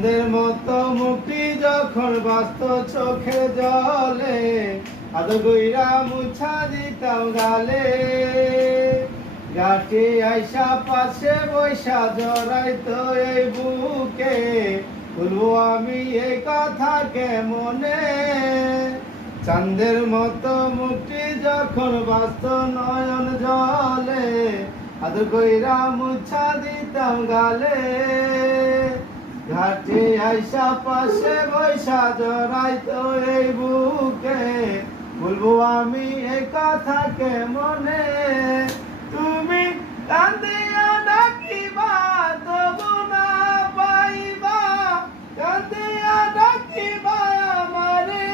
চাঁদের মতো মুক্তি যখন বাস্ত চোখে জলে আদো গইরা মুছা দিতাম গালে গাটি আইসা পাশে বৈশা জড়াইতো এই বুকে বলবো আমি এই কথা কেমনে চাঁদের মতো মুক্তি যখন বাস্ত নয়ন জলে আদো গইরা মুছা দিতাম গালে ঘাটে আইসা পাশে বৈশা জড়াইতো এই বুকে বলবো আমি এই কথা কেমনে তুমি কান্দিয়া ডাকিবা তবু না পাইবা কান্দিয়া ডাকিবা আমারে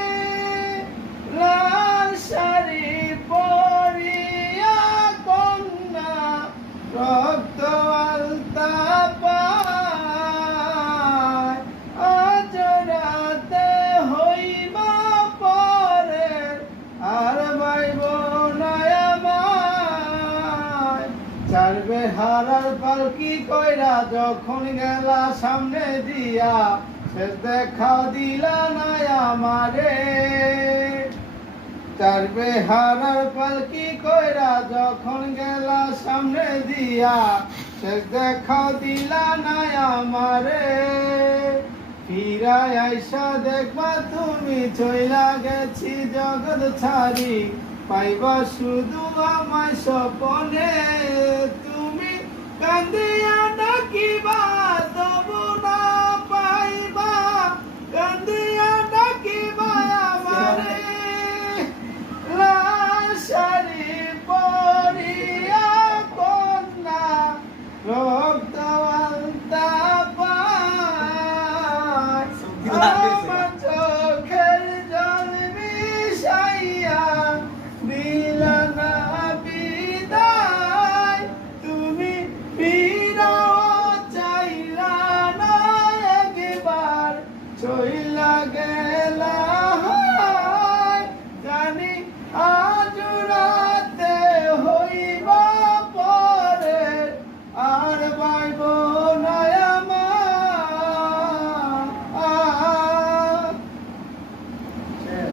লাল শাড়ি পরিয়া কন্যা রক্ত আলতা পায় আজ রাতে হইবা পরে আর বাইব না আমায় চারবে হারার পালকি কইরা যখন গেলা সামনে দিয়া শেষ দেখা দিলা না আমারে চারবে হারার পালকি কইরা যখন গেলা সামনে দিয়া শেষ দেখা দিলা না আমারে ফিরায় আইসা দেখবা তুমি চইলা গেছি জগৎ ছাড়ি পাইবা শুধু আমায় স্বপনে